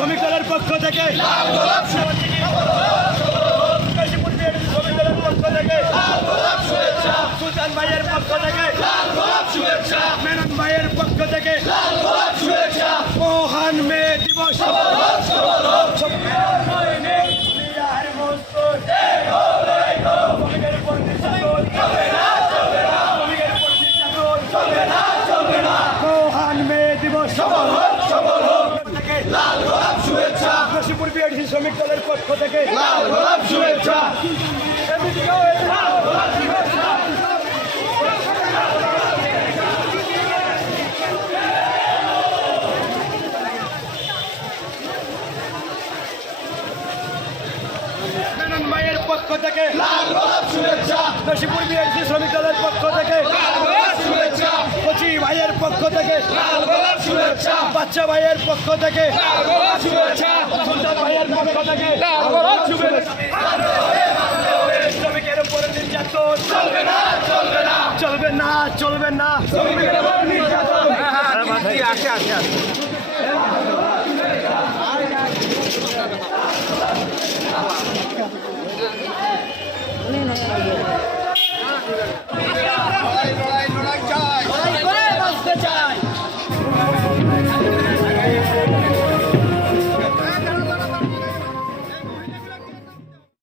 শ্রমিক দলের পক্ষ থেকে সুলতান ভাইয়ের পক্ষ থেকে মেনন ভাইয়ের পক্ষ থেকে মহান মে দিবস। কাশীপুর বিএনপি শ্রমিক দলের পক্ষ থেকে। মেনন ভাইয়ের পক্ষ থেকে কাশীপুর বিএনপি শ্রমিক দলের পক্ষ থেকে কচি ভাইয়ের পক্ষ থেকে বাচ্চা ভাইয়ের পক্ষ থেকে ভাইয়ের পক্ষ থেকে শ্রমিকের উপর নির্যাতন চলবে না চলবে না চলবে না চলবে না শ্রমিকের উপর নির্যাতন